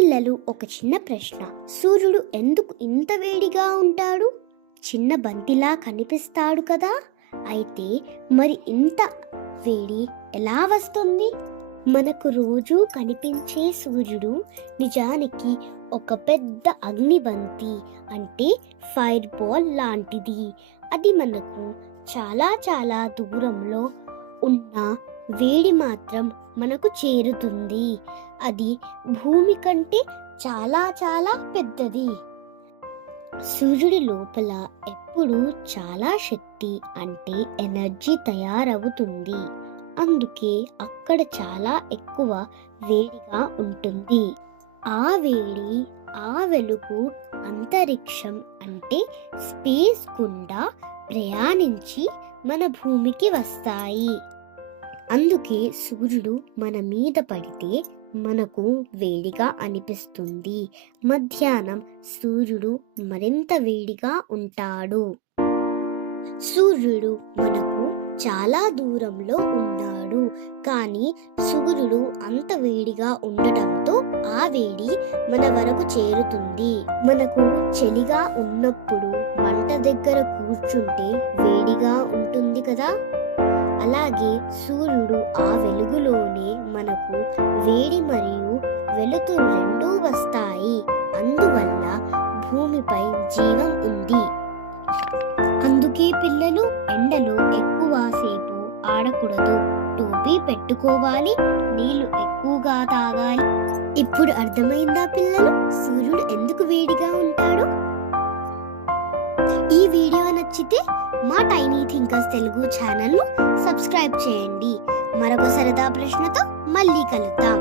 పిల్లలు, ఒక చిన్న ప్రశ్న. సూర్యుడు ఎందుకు ఇంత వేడిగా ఉంటాడు? చిన్న బంతిలా కనిపిస్తాడు కదా. అయితే మరి ఇంత వేడి ఎలా వస్తుంది? మనకు రోజు కనిపించే సూర్యుడు నిజానికి ఒక పెద్ద అగ్నిబంతి, అంటే ఫైర్ బాల్ లాంటిది. అది మనకు చాలా చాలా దూరంలో ఉన్న వేడి మాత్రం మనకు చేరుతుంది. అది భూమి కంటే చాలా చాలా పెద్దది. సూర్యుడి లోపల ఎప్పుడు చాలా శక్తి, అంటే ఎనర్జీ తయారవుతుంది. అందుకే అక్కడ చాలా ఎక్కువ వేడిగా ఉంటుంది. ఆ వేడి, ఆ వెలుగు అంతరిక్షం, అంటే స్పేస్ గుండా ప్రయాణించి మన భూమికి వస్తాయి. అందుకే సూర్యుడు మన మీద పడితే మనకు వేడిగా అనిపిస్తుంది. మధ్యాహ్నం సూర్యుడు మరింత వేడిగా ఉంటాడు. సూర్యుడు మనకు చాలా దూరంలో ఉన్నాడు, కానీ సూర్యుడు అంత వేడిగా ఉండటంతో ఆ వేడి మన వరకు చేరుతుంది. మనకు చలిగా ఉన్నప్పుడు మంట దగ్గర కూర్చుంటే వేడిగా ఉంటుంది కదా. అలాగే సూర్యుడు ఆ వెలుగులోనే మనకు వేడి మరియు వెలుతురు రెండూ వస్తాయి. అందువల్ల భూమిపై జీవం ఉంది. అందుకే పిల్లలు, ఎండలో ఎక్కువ సేపు ఆడకూడదు, టోపీ పెట్టుకోవాలి, నీళ్లు ఎక్కువగా తాగాలి. ఇప్పుడు అర్థమైందా పిల్లలు, సూర్యుడు ఎందుకు వేడిగా ఉంటాడు? ఈ వీడియో నచ్చితే మా టైనీ థింకర్స్ తెలుగు ఛానల్ను సబ్స్క్రైబ్ చేయండి. మరొక సరదా ప్రశ్నతో మళ్ళీ కలుద్దాం.